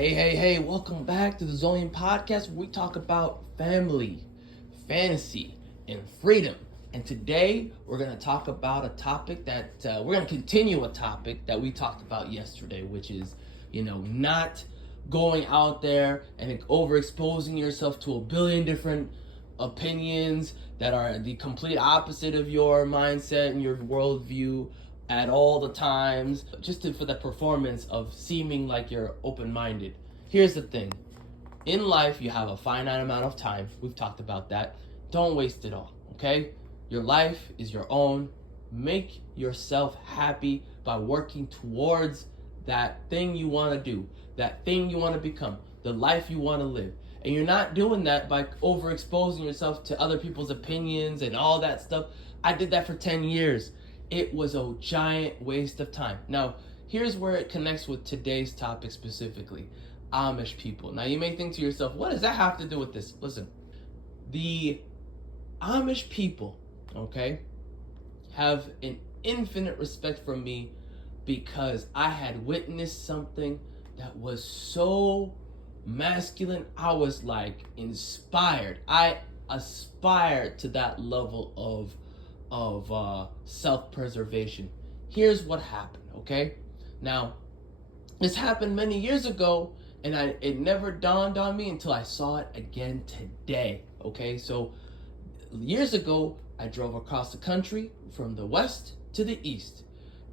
Hey, welcome back to the Zolian Podcast where we talk about family, fantasy, and freedom. And today we're going to talk about a topic that we're going to continue a topic that we talked about yesterday, which is, not going out there and overexposing yourself to a billion different opinions that are the complete opposite of your mindset and your worldview at all the times, for the performance of seeming like you're open-minded. Here's the thing. In life, you have a finite amount of time. We've talked about that. Don't waste it all, okay? Your life is your own. Make yourself happy by working towards that thing you want to do, that thing you want to become, the life you want to live. And you're not doing that by overexposing yourself to other people's opinions and all that stuff. I did that for 10 years. It was a giant waste of time. Now, here's where it connects with today's topic specifically. Amish people. Now, you may think to yourself, what does that have to do with this? Listen, the Amish people, okay, have an infinite respect for me because I had witnessed something that was so masculine. I was like inspired. I aspired to that level of self-preservation. Here's what happened, okay? Now, this happened many years ago, and it never dawned on me until I saw it again today, okay? So, years ago, I drove across the country from the west to the east,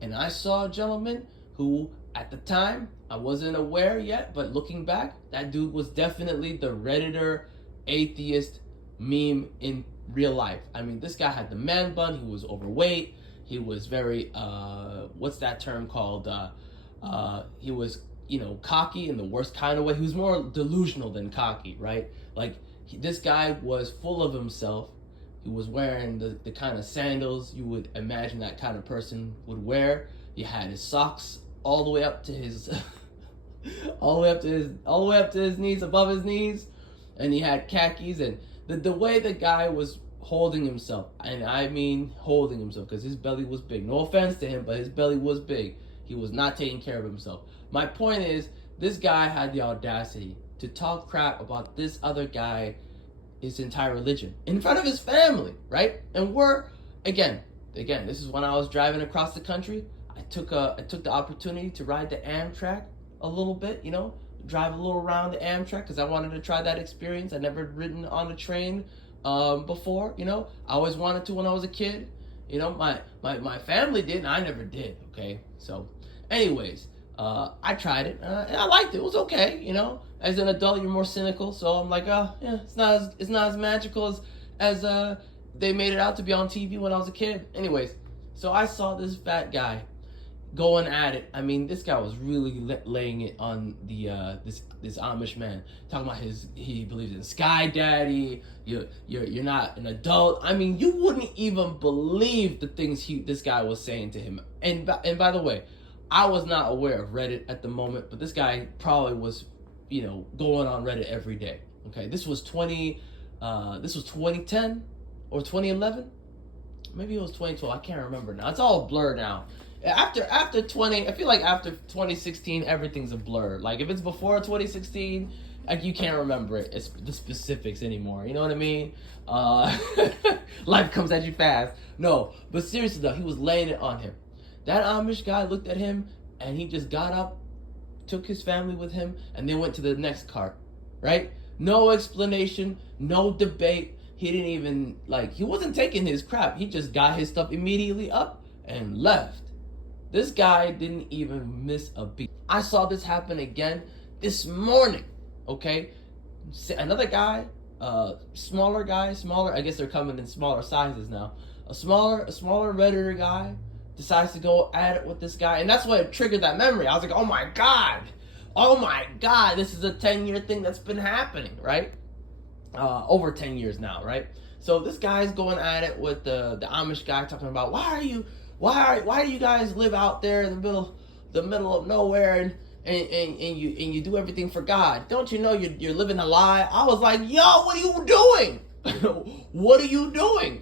and I saw a gentleman who, at the time, I wasn't aware yet, but looking back, that dude was definitely the Redditor atheist meme in real life. I mean, this guy had the man bun. He was overweight. He was very what's that term called? He was cocky in the worst kind of way. He was more delusional than cocky, right? Like this guy was full of himself. He was wearing the kind of sandals you would imagine that kind of person would wear. He had his socks all the way up to his all the way up to his knees, above his knees, and he had khakis. And the way the guy was holding himself, and I mean holding himself, because his belly was big. No offense to him, but his belly was big. He was not taking care of himself. My point is, this guy had the audacity to talk crap about this other guy, his entire religion, in front of his family, right? And again, this is when I was driving across the country. I took the opportunity to ride the Amtrak a little bit, drive a little around the Amtrak because I wanted to try that experience. I never ridden on a train before, I always wanted to when I was a kid. My family did, and I never did, okay? So, anyways, I tried it, and I liked it. It was okay, As an adult, you're more cynical, so I'm like, oh, yeah, it's not as magical as they made it out to be on TV when I was a kid. Anyways, so I saw this fat guy going at it. I mean, this guy was really laying it on the this Amish man, talking about he believes in Sky Daddy. You're not an adult. I mean, you wouldn't even believe the things this guy was saying to him. And by the way, I was not aware of Reddit at the moment, but this guy probably was, going on Reddit every day. Okay, this was 2010 or 2011. Maybe it was 2012. I can't remember now. It's all a blur now. After 20, I feel like after 2016, everything's a blur. Like if it's before 2016, like you can't remember it. It's the specifics anymore. You know what I mean? Life comes at you fast. No, but seriously though, he was laying it on him. That Amish guy looked at him and he just got up, took his family with him, and they went to the next cart. Right? No explanation, no debate. He didn't even he wasn't taking his crap. He just got his stuff immediately up and left. This guy didn't even miss a beat. I saw this happen again this morning, okay? Another guy, smaller, I guess they're coming in smaller sizes now. A smaller Redditor guy decides to go at it with this guy, and that's what triggered that memory. I was like, oh my God, this is a 10-year thing that's been happening, right? Over 10 years now, right? So this guy's going at it with the Amish guy, talking about why do you guys live out there in the middle of nowhere and you do everything for God? Don't you know you're living a lie? I was like, yo, what are you doing? What are you doing?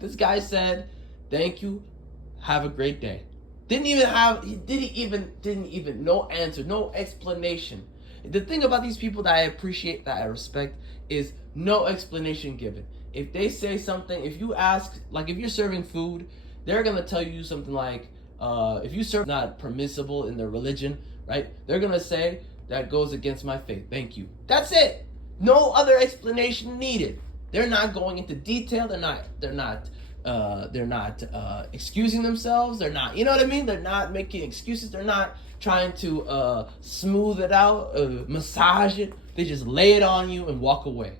This guy said, thank you, have a great day. Didn't even no answer, no explanation. The thing about these people that I appreciate, that I respect, is no explanation given. If they say something, if you ask, like if you're serving food, they're gonna tell you something like, if you serve not permissible in their religion, right? They're gonna say that goes against my faith. Thank you. That's it. No other explanation needed. They're not going into detail. They're not excusing themselves. They're not, you know what I mean? They're not making excuses. They're not trying to smooth it out, massage it. They just lay it on you and walk away.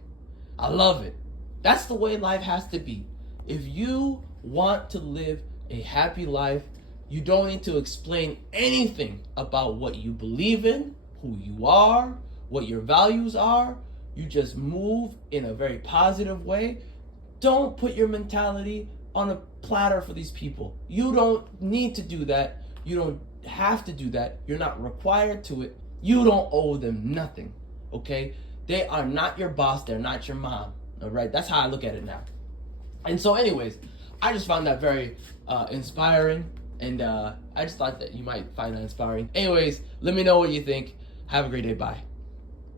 I love it. That's the way life has to be. If you want to live a happy life, you don't need to explain anything about what you believe in, who you are, what your values are. You just move in a very positive way. Don't put your mentality on a platter for these people. You don't need to do that. You don't have to do that. You're not required to it. You don't owe them nothing, okay? They are not your boss. They're not your mom, all right? That's how I look at it now. And so anyways, I just found that very inspiring, and I just thought that you might find that inspiring. Anyways, let me know what you think. Have a great day. Bye.